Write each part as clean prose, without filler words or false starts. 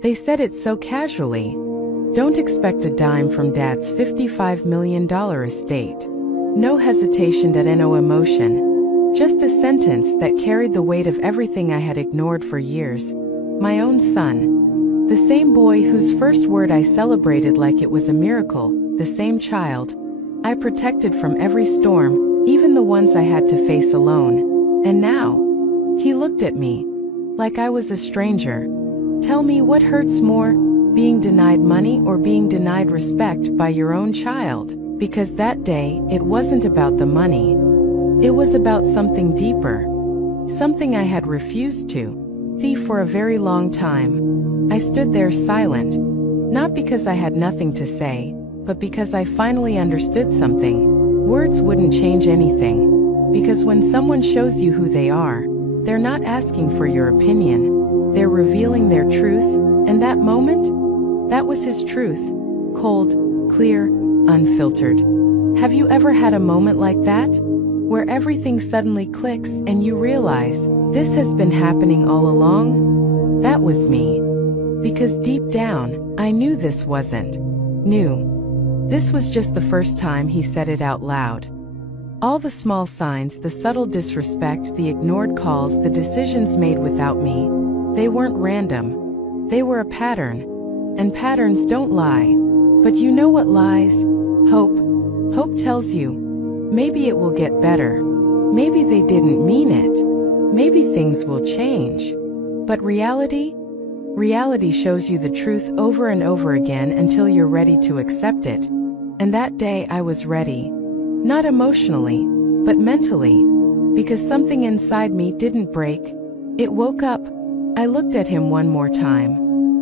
They said it so casually. Don't expect a dime from Dad's $55 million estate. No hesitation, no emotion. Just a sentence that carried the weight of everything I had ignored for years. My own son. The same boy whose first word I celebrated like it was a miracle. The same child I protected from every storm, even the ones I had to face alone. And now, he looked at me like I was a stranger. Tell me, what hurts more, being denied money or being denied respect by your own child? Because that day, it wasn't about the money. It was about something deeper. Something I had refused to see for a very long time. I stood there silent, not because I had nothing to say, but because I finally understood something. Words wouldn't change anything. Because when someone shows you who they are, they're not asking for your opinion. They're revealing their truth, and that moment, that was his truth. Cold, clear, unfiltered. Have you ever had a moment like that? Where everything suddenly clicks and you realize, this has been happening all along? That was me. Because deep down, I knew this wasn't new. This was just the first time he said it out loud. All the small signs, the subtle disrespect, the ignored calls, the decisions made without me, they weren't random. They were a pattern. And patterns don't lie. But you know what lies? Hope. Hope tells you, maybe it will get better. Maybe they didn't mean it. Maybe things will change. But reality? Reality shows you the truth over and over again until you're ready to accept it. And that day I was ready. Not emotionally, but mentally. Because something inside me didn't break. It woke up. I looked at him one more time.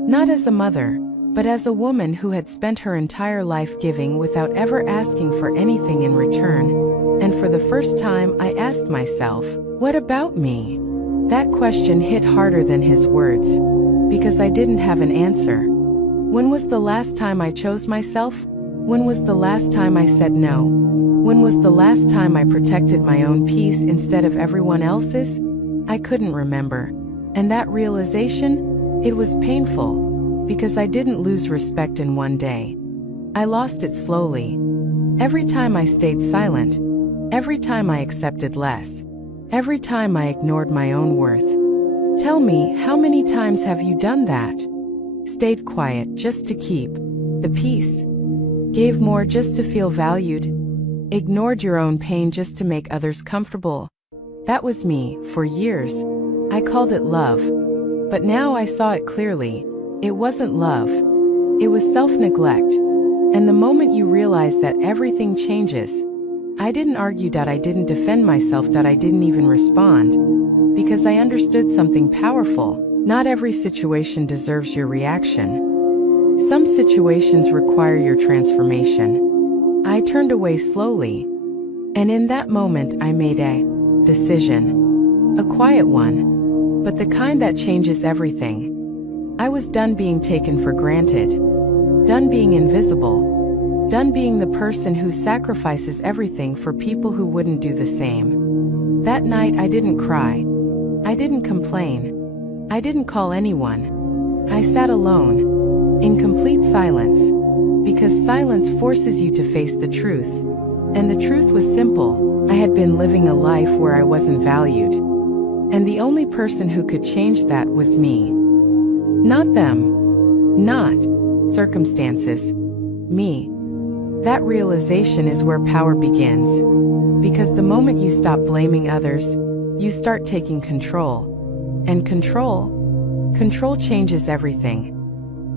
Not as a mother, but as a woman who had spent her entire life giving without ever asking for anything in return. And for the first time I asked myself, what about me? That question hit harder than his words. Because I didn't have an answer. When was the last time I chose myself? When was the last time I said no? When was the last time I protected my own peace instead of everyone else's? I couldn't remember. And that realization, it was painful. Because I didn't lose respect in one day. I lost it slowly. Every time I stayed silent. Every time I accepted less. Every time I ignored my own worth. Tell me, how many times have you done that? Stayed quiet just to keep the peace. Gave more just to feel valued. Ignored your own pain just to make others comfortable. That was me, for years. I called it love. But now I saw it clearly. It wasn't love. It was self-neglect. And the moment you realize that everything changes, I didn't argue, I didn't defend myself, I didn't even respond. Because I understood something powerful. Not every situation deserves your reaction. Some situations require your transformation. I turned away slowly. And in that moment I made a decision. A quiet one. But the kind that changes everything. I was done being taken for granted. Done being invisible. Done being the person who sacrifices everything for people who wouldn't do the same. That night I didn't cry. I didn't complain. I didn't call anyone. I sat alone. In complete silence. Because silence forces you to face the truth. And the truth was simple. I had been living a life where I wasn't valued. And the only person who could change that was me. Not them. Not circumstances. Me. That realization is where power begins. Because the moment you stop blaming others, you start taking control. And control changes everything.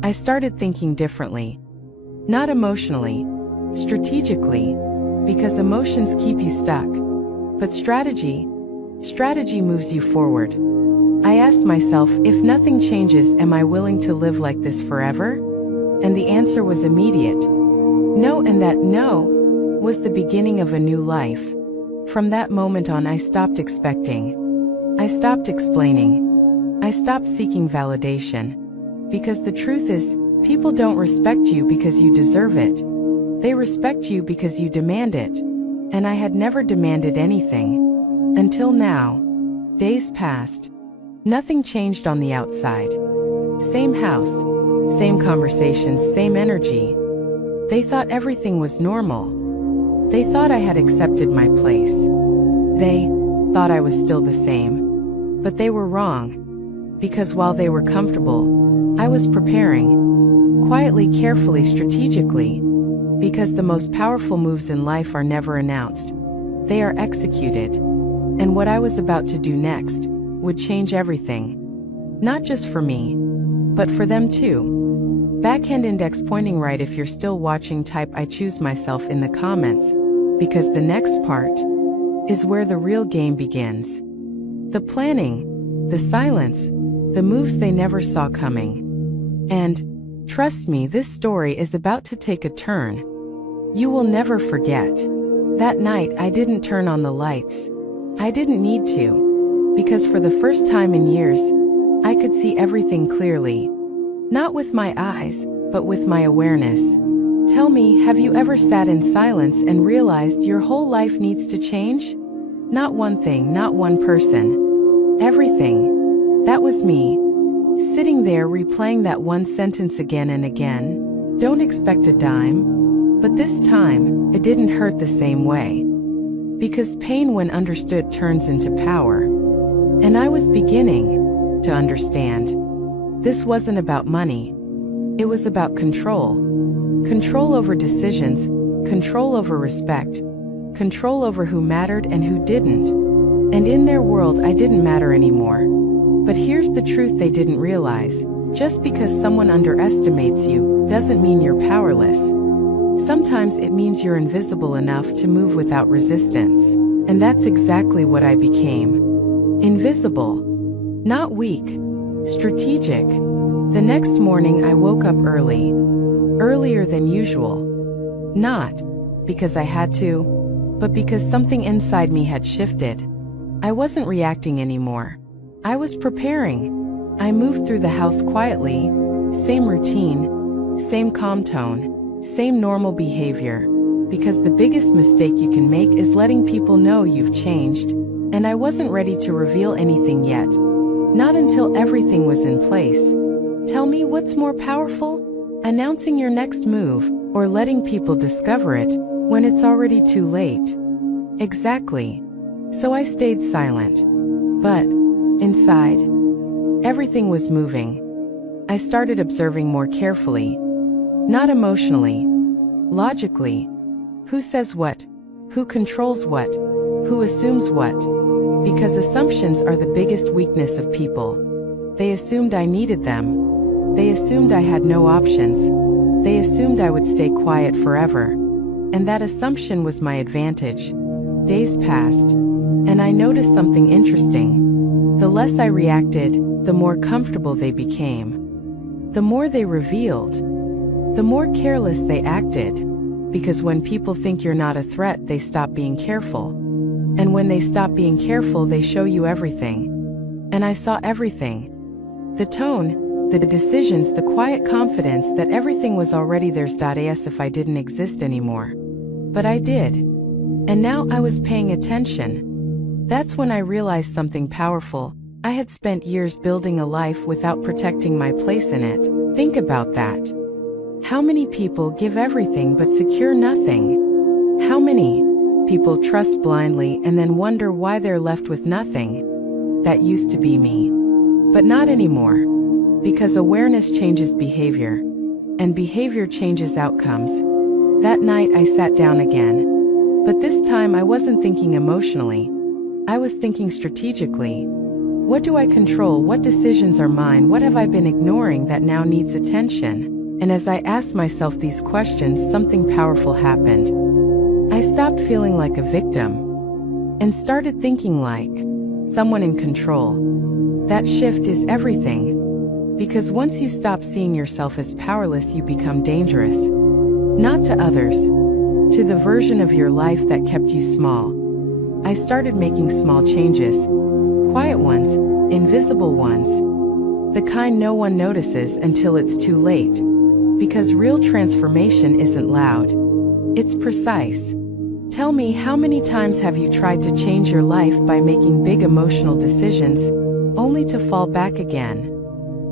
I started thinking differently. Not emotionally, strategically. Because emotions keep you stuck. But strategy moves you forward. I asked myself, if nothing changes, am I willing to live like this forever? And the answer was immediate. No, and that no was the beginning of a new life. From that moment on, I stopped expecting. I stopped explaining. I stopped seeking validation. Because the truth is, people don't respect you because you deserve it. They respect you because you demand it. And I had never demanded anything. Until now. Days passed. Nothing changed on the outside. Same house, same conversations, same energy. They thought everything was normal. They thought I had accepted my place. They thought I was still the same. But they were wrong. Because while they were comfortable, I was preparing. Quietly, carefully, strategically. Because the most powerful moves in life are never announced. They are executed. And what I was about to do next would change everything. Not just for me, but for them too. Backhand index pointing right. If you're still watching, type "I choose myself" in the comments, because the next part is where the real game begins. The planning, the silence, the moves they never saw coming. And, trust me, this story is about to take a turn you will never forget. That night I didn't turn on the lights. I didn't need to. Because for the first time in years, I could see everything clearly. Not with my eyes, but with my awareness. Tell me, have you ever sat in silence and realized your whole life needs to change? Not one thing, not one person. Everything. That was me. Sitting there replaying that one sentence again and again. Don't expect a dime. But this time, it didn't hurt the same way. Because pain, when understood, turns into power. And I was beginning to understand. This wasn't about money. It was about control. Control over decisions, control over respect, control over who mattered and who didn't. And in their world, I didn't matter anymore. But here's the truth they didn't realize. Just because someone underestimates you doesn't mean you're powerless. Sometimes it means you're invisible enough to move without resistance. And that's exactly what I became. Invisible. Not weak. Strategic. The next morning I woke up early. Earlier than usual. Not because I had to, but because something inside me had shifted. I wasn't reacting anymore. I was preparing. I moved through the house quietly. Same routine. Same calm tone. Same normal behavior. Because the biggest mistake you can make is letting people know you've changed. And I wasn't ready to reveal anything yet. Not until everything was in place. Tell me, what's more powerful? Announcing your next move, or letting people discover it when it's already too late? Exactly. So I stayed silent. But inside, everything was moving. I started observing more carefully. Not emotionally. Logically. Who says what? Who controls what? Who assumes what? Because assumptions are the biggest weakness of people. They assumed I needed them. They assumed I had no options. They assumed I would stay quiet forever. And that assumption was my advantage. Days passed, and I noticed something interesting. The less I reacted, the more comfortable they became. The more they revealed. The more careless they acted. Because when people think you're not a threat, they stop being careful. And when they stop being careful, they show you everything. And I saw everything. The tone, the decisions, the quiet confidence that everything was already theirs. As if I didn't exist anymore. But I did. And now I was paying attention. That's when I realized something powerful. I had spent years building a life without protecting my place in it. Think about that. How many people give everything but secure nothing? How many people trust blindly and then wonder why they're left with nothing? That used to be me. But not anymore. Because awareness changes behavior. And behavior changes outcomes. That night I sat down again. But this time I wasn't thinking emotionally. I was thinking strategically. What do I control? What decisions are mine? What have I been ignoring that now needs attention? And as I asked myself these questions, something powerful happened. I stopped feeling like a victim and started thinking like someone in control. That shift is everything. Because once you stop seeing yourself as powerless, you become dangerous. Not to others, to the version of your life that kept you small. I started making small changes. Quiet ones, invisible ones. The kind no one notices until it's too late. Because real transformation isn't loud. It's precise. Tell me, how many times have you tried to change your life by making big emotional decisions, only to fall back again?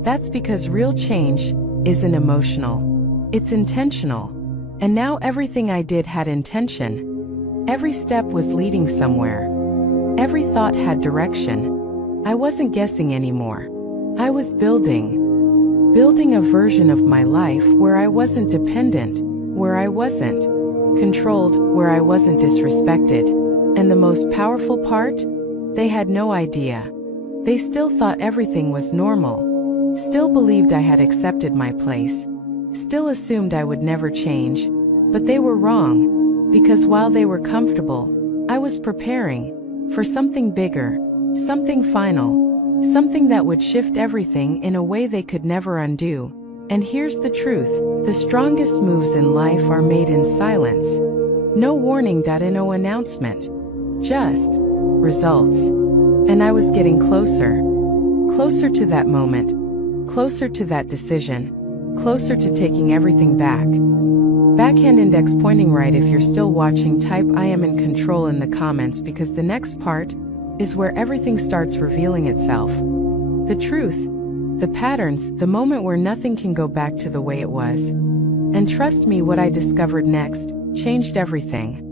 That's because real change isn't emotional. It's intentional. And now everything I did had intention. Every step was leading somewhere. Every thought had direction. I wasn't guessing anymore. I was building a version of my life where I wasn't dependent, where I wasn't controlled, where I wasn't disrespected. And the most powerful part? They had no idea. They still thought everything was normal. Still believed I had accepted my place. Still assumed I would never change. But they were wrong, because while they were comfortable, I was preparing for something bigger, something final, something that would shift everything in a way they could never undo. And here's the truth: the strongest moves in life are made in silence. No warning, no announcement. Just results. And I was getting closer to that moment, closer to that decision, closer to taking everything back. Backhand index pointing right. If you're still watching, type "I am in control" in the comments, because the next part is where everything starts revealing itself. The truth, the patterns, the moment where nothing can go back to the way it was. And trust me, what I discovered next changed everything.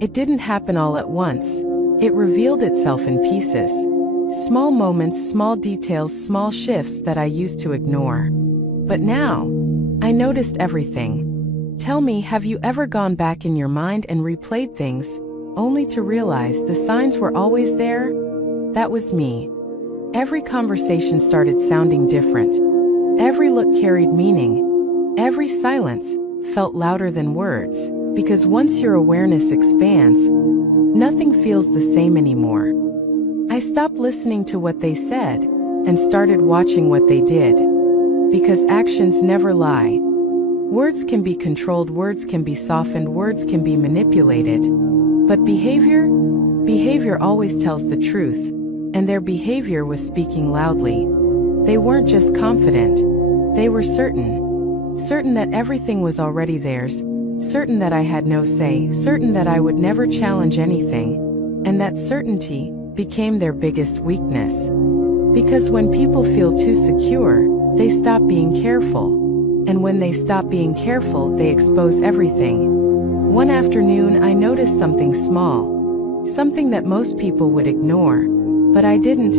It didn't happen all at once. It revealed itself in pieces. Small moments, small details, small shifts that I used to ignore. But now, I noticed everything. Tell me, have you ever gone back in your mind and replayed things, only to realize the signs were always there? That was me. Every conversation started sounding different. Every look carried meaning. Every silence felt louder than words. Because once your awareness expands, nothing feels the same anymore. I stopped listening to what they said and started watching what they did. Because actions never lie. Words can be controlled, words can be softened, words can be manipulated. But behavior always tells the truth. And their behavior was speaking loudly. They weren't just confident. They were certain. Certain that everything was already theirs. Certain that I had no say. Certain that I would never challenge anything. And that certainty became their biggest weakness. Because when people feel too secure, they stop being careful. And when they stop being careful, they expose everything. One afternoon, I noticed something small. Something that most people would ignore. But I didn't.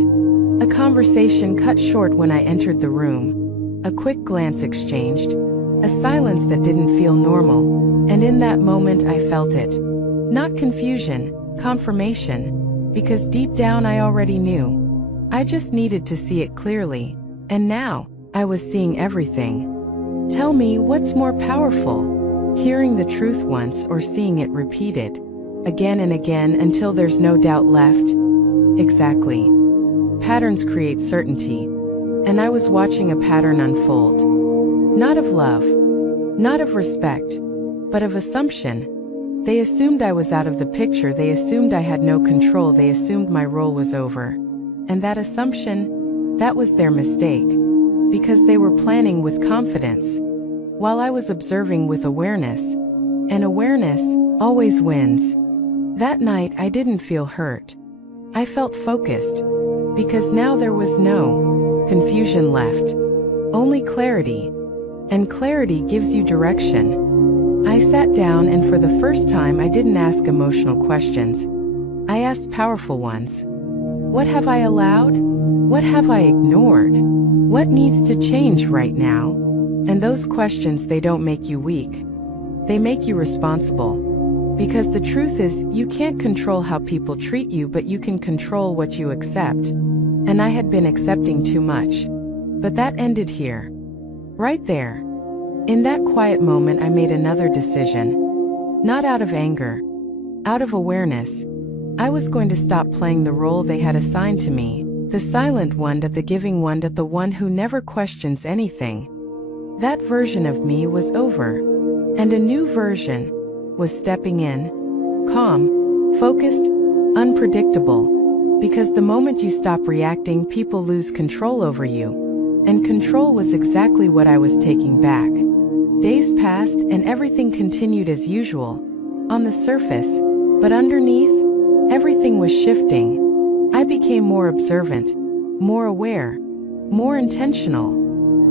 A conversation cut short when I entered the room. A quick glance exchanged. A silence that didn't feel normal. And in that moment, I felt it. Not confusion, confirmation. Because deep down, I already knew. I just needed to see it clearly. And now, I was seeing everything. Tell me, what's more powerful? Hearing the truth once or seeing it repeated again and again until there's no doubt left? Exactly. Patterns create certainty. And I was watching a pattern unfold. Not of love, not of respect, but of assumption. They assumed I was out of the picture. They assumed I had no control. They assumed my role was over. And that assumption, that was their mistake. Because they were planning with confidence, while I was observing with awareness. And awareness always wins. That night, I didn't feel hurt. I felt focused. Because now there was no confusion left. Only clarity. And clarity gives you direction. I sat down, and for the first time, I didn't ask emotional questions. I asked powerful ones. What have I allowed? What have I ignored? What needs to change right now? And those questions, they don't make you weak. They make you responsible. Because the truth is, you can't control how people treat you, but you can control what you accept. And I had been accepting too much. But that ended here. Right there. In that quiet moment, I made another decision. Not out of anger. Out of awareness. I was going to stop playing the role they had assigned to me. The silent one, the giving one, the one who never questions anything. That version of me was over. And a new version was stepping in. Calm, focused, unpredictable. Because the moment you stop reacting, people lose control over you. And control was exactly what I was taking back. Days passed and everything continued as usual. On the surface, but underneath, everything was shifting. I became more observant, more aware, more intentional.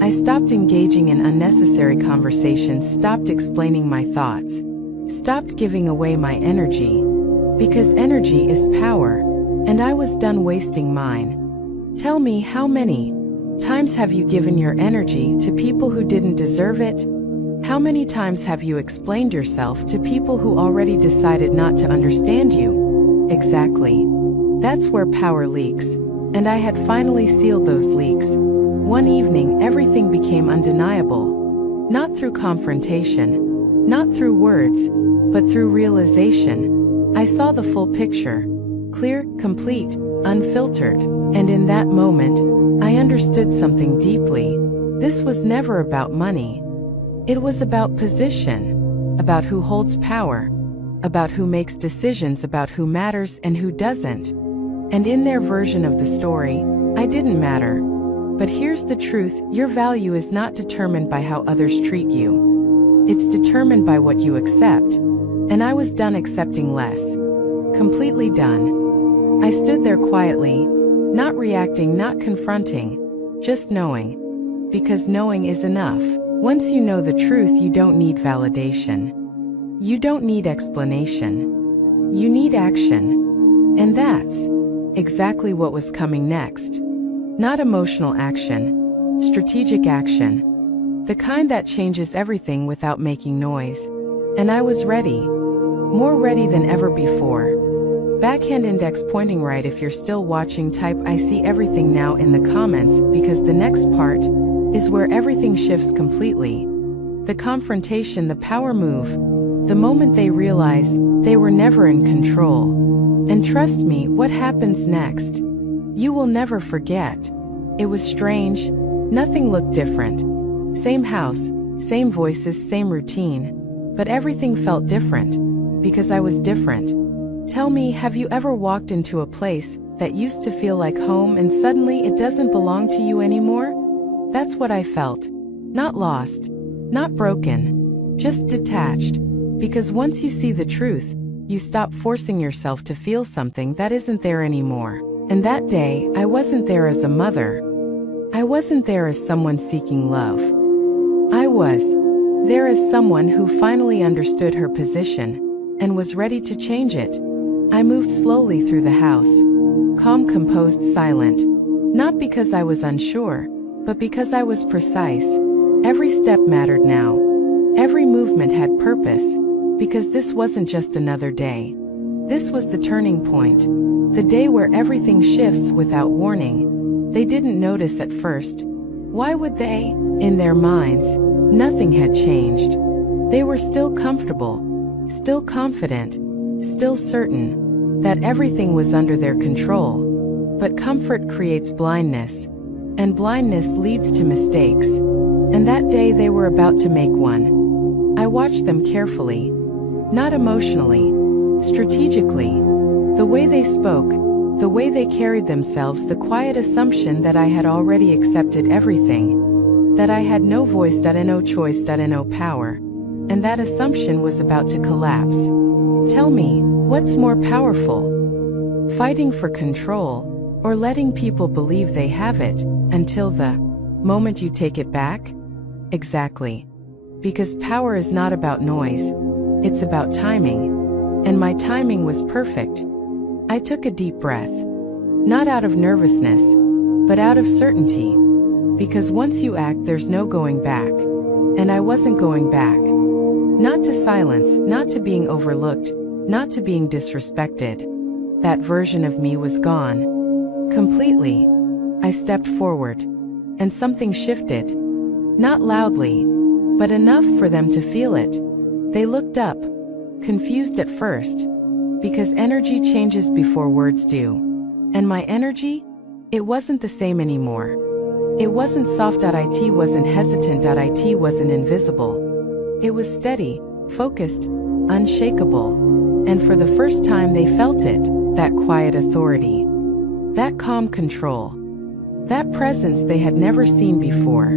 I stopped engaging in unnecessary conversations, stopped explaining my thoughts, stopped giving away my energy, because energy is power, and I was done wasting mine. Tell me, how many times have you given your energy to people who didn't deserve it? How many times have you explained yourself to people who already decided not to understand you? Exactly. That's where power leaks, and I had finally sealed those leaks. One evening, everything became undeniable. Not through confrontation, not through words, but through realization. I saw the full picture, clear, complete, unfiltered, and in that moment, I understood something deeply. This was never about money. It was about position, about who holds power, about who makes decisions, about who matters and who doesn't. And in their version of the story, I didn't matter. But here's the truth: your value is not determined by how others treat you. It's determined by what you accept. And I was done accepting less. Completely done. I stood there quietly, not reacting, not confronting, just knowing. Because knowing is enough. Once you know the truth, you don't need validation. You don't need explanation. You need action. And that's exactly what was coming next. Not emotional action, strategic action. The kind that changes everything without making noise. And I was ready. More ready than ever before. Backhand index pointing right. If you're still watching, type "I see everything now" in the comments, because the next part is where everything shifts completely. The confrontation, the power move, the moment they realize they were never in control. And trust me, what happens next, you will never forget. It was strange. Nothing looked different. Same house, same voices, same routine. But everything felt different. Because I was different. Tell me, have you ever walked into a place that used to feel like home and suddenly it doesn't belong to you anymore? That's what I felt. Not lost, not broken, just detached. Because once you see the truth, you stop forcing yourself to feel something that isn't there anymore. And that day, I wasn't there as a mother. I wasn't there as someone seeking love. I was there as someone who finally understood her position and was ready to change it. I moved slowly through the house, calm, composed, silent. Not because I was unsure, but because I was precise. Every step mattered now. Every movement had purpose, because this wasn't just another day. This was the turning point. The day where everything shifts without warning. They didn't notice at first. Why would they? In their minds, nothing had changed. They were still comfortable, still confident, still certain that everything was under their control. But comfort creates blindness, and blindness leads to mistakes. And that day they were about to make one. I watched them carefully, not emotionally, strategically. The way they spoke, the way they carried themselves, the quiet assumption that I had already accepted everything, that I had no voice, no choice, no power, and that assumption was about to collapse. Tell me, what's more powerful? Fighting for control, or letting people believe they have it, until the moment you take it back? Exactly. Because power is not about noise, it's about timing. And my timing was perfect. I took a deep breath. Not out of nervousness, but out of certainty. Because once you act, there's no going back. And I wasn't going back. Not to silence, not to being overlooked, not to being disrespected. That version of me was gone. Completely. I stepped forward. And something shifted. Not loudly, but enough for them to feel it. They looked up, confused at first, because energy changes before words do. And my energy? It wasn't the same anymore. It wasn't soft. It wasn't hesitant. It wasn't invisible. It was steady, focused, unshakable. And for the first time they felt it, that quiet authority. That calm control. That presence they had never seen before.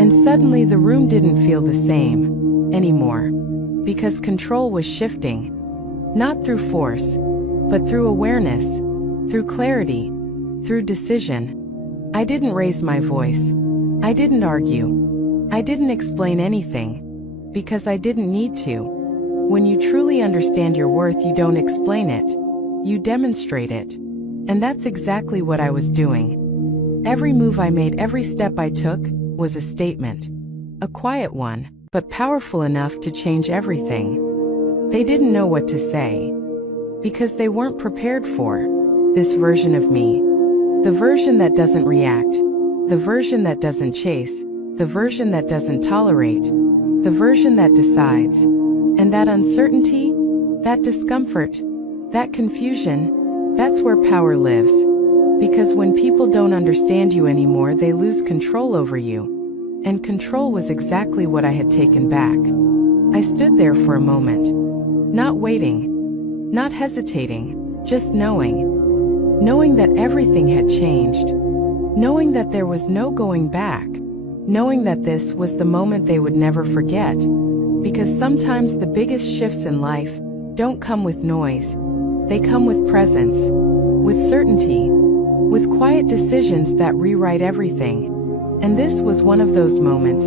And suddenly the room didn't feel the same anymore. Because control was shifting. Not through force, but through awareness, through clarity, through decision. I didn't raise my voice. I didn't argue. I didn't explain anything. Because I didn't need to. When you truly understand your worth, you don't explain it. You demonstrate it. And that's exactly what I was doing. Every move I made, every step I took, was a statement. A quiet one, but powerful enough to change everything. They didn't know what to say. Because they weren't prepared for this version of me. The version that doesn't react. The version that doesn't chase. The version that doesn't tolerate. The version that decides. And that uncertainty, that discomfort, that confusion, that's where power lives. Because when people don't understand you anymore, they lose control over you. And control was exactly what I had taken back. I stood there for a moment. Not waiting. Not hesitating. Just knowing. Knowing that everything had changed. Knowing that there was no going back. Knowing that this was the moment they would never forget. Because sometimes the biggest shifts in life don't come with noise. They come with presence. With certainty. With quiet decisions that rewrite everything. And this was one of those moments.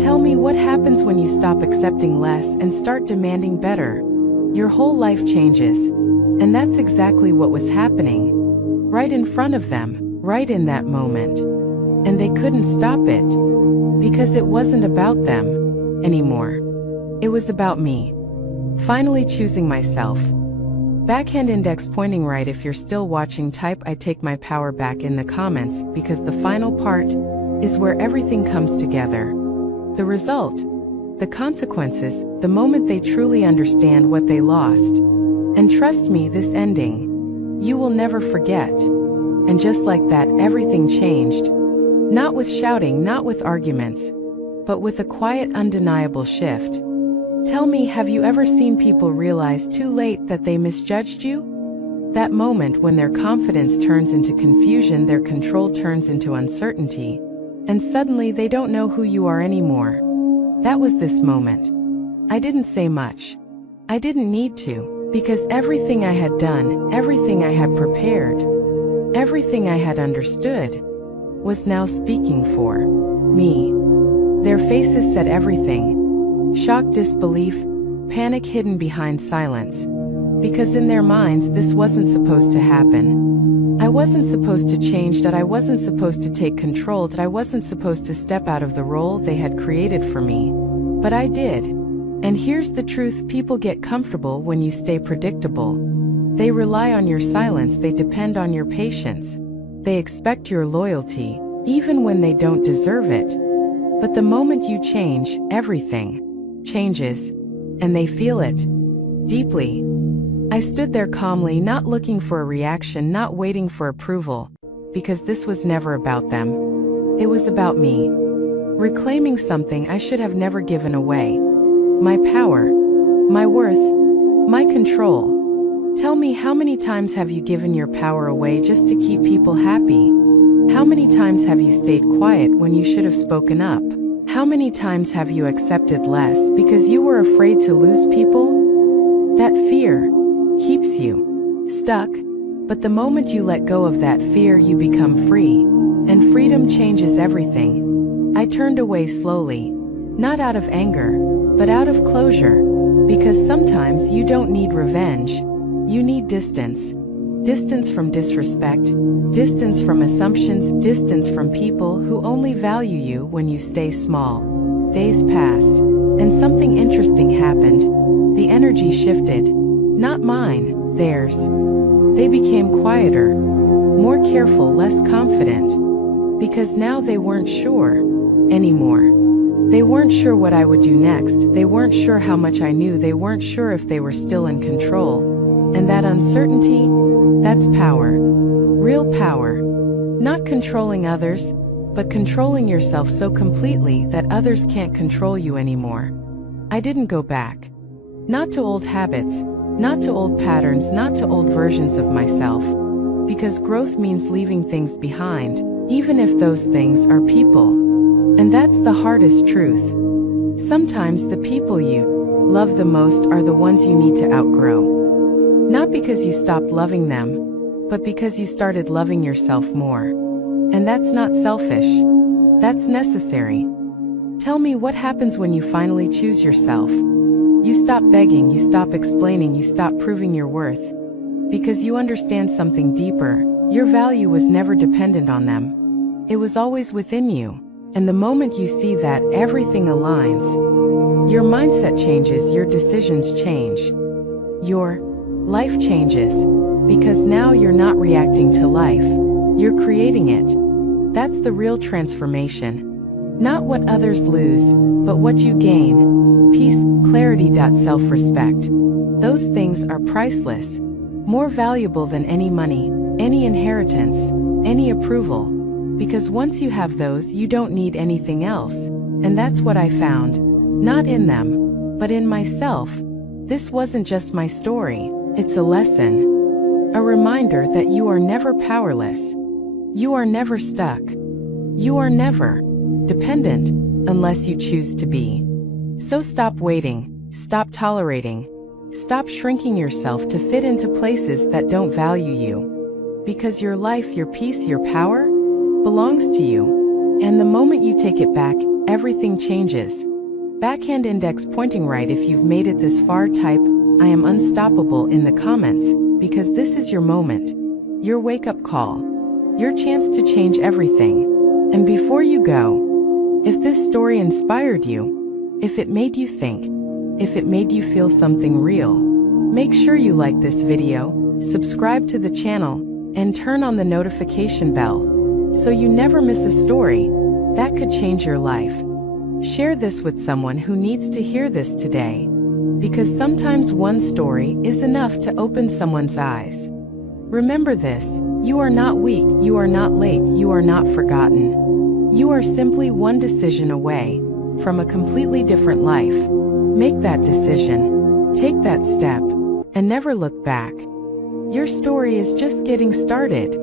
Tell me, what happens when you stop accepting less and start demanding better? Your whole life changes. And that's exactly what was happening. Right in front of them, right in that moment. And they couldn't stop it. Because it wasn't about them anymore. It was about me. Finally choosing myself. Backhand index pointing right. If you're still watching, type "I take my power back" in the comments, because the final part is where everything comes together. The result, the consequences, the moment they truly understand what they lost. And trust me, this ending, you will never forget. And just like that, everything changed. Not with shouting, not with arguments, but with a quiet, undeniable shift. Tell me, have you ever seen people realize too late that they misjudged you? That moment when their confidence turns into confusion, their control turns into uncertainty, and suddenly they don't know who you are anymore. That was this moment. I didn't say much. I didn't need to, because everything I had done, everything I had prepared, everything I had understood, was now speaking for me. Their faces said everything. Shock, disbelief, panic hidden behind silence. Because in their minds, this wasn't supposed to happen. I wasn't supposed to change, that I wasn't supposed to take control, that I wasn't supposed to step out of the role they had created for me. But I did. And here's the truth: people get comfortable when you stay predictable. They rely on your silence, they depend on your patience. They expect your loyalty, even when they don't deserve it. But the moment you change, everything changes, and they feel it deeply. I stood there calmly, not looking for a reaction, not waiting for approval, because this was never about them. It was about me, reclaiming something I should have never given away. My power, my worth, my control. Tell me, how many times have you given your power away just to keep people happy? How many times have you stayed quiet when you should have spoken up? How many times have you accepted less because you were afraid to lose people? That fear keeps you stuck, but the moment you let go of that fear, you become free, and freedom changes everything. I turned away slowly, not out of anger, but out of closure, because sometimes you don't need revenge, you need distance. Distance from disrespect, distance from assumptions, distance from people who only value you when you stay small. Days passed, and something interesting happened. The energy shifted. Not mine, theirs. They became quieter, more careful, less confident. Because now they weren't sure anymore. They weren't sure what I would do next, they weren't sure how much I knew, they weren't sure if they were still in control. And that uncertainty, that's power. Real power. Not controlling others, but controlling yourself so completely that others can't control you anymore. I didn't go back. Not to old habits, not to old patterns, not to old versions of myself. Because growth means leaving things behind, even if those things are people. And that's the hardest truth. Sometimes the people you love the most are the ones you need to outgrow. Not because you stopped loving them, but because you started loving yourself more. And that's not selfish. That's necessary. Tell me what happens when you finally choose yourself. You stop begging, you stop explaining, you stop proving your worth. Because you understand something deeper. Your value was never dependent on them. It was always within you. And the moment you see that, everything aligns. Your mindset changes, your decisions change. Your life changes. Because now you're not reacting to life. You're creating it. That's the real transformation. Not what others lose, but what you gain. Peace, clarity, self-respect. Those things are priceless. More valuable than any money, any inheritance, any approval. Because once you have those, you don't need anything else. And that's what I found. Not in them, but in myself. This wasn't just my story. It's a lesson. A reminder that you are never powerless. You are never stuck. You are never dependent unless you choose to be. So stop waiting, stop tolerating, stop shrinking yourself to fit into places that don't value you. Because your life, your peace, your power belongs to you. And the moment you take it back, everything changes. Backhand index pointing right. If you've made it this far, type "I am unstoppable" in the comments, because this is your moment, your wake-up call, your chance to change everything. And before you go, if this story inspired you, if it made you think, if it made you feel something real, make sure you like this video, subscribe to the channel, and turn on the notification bell, so you never miss a story that could change your life. Share this with someone who needs to hear this today, because sometimes one story is enough to open someone's eyes. Remember this: you are not weak, you are not late, you are not forgotten. You are simply one decision away from a completely different life. Make that decision, take that step, and never look back. Your story is just getting started.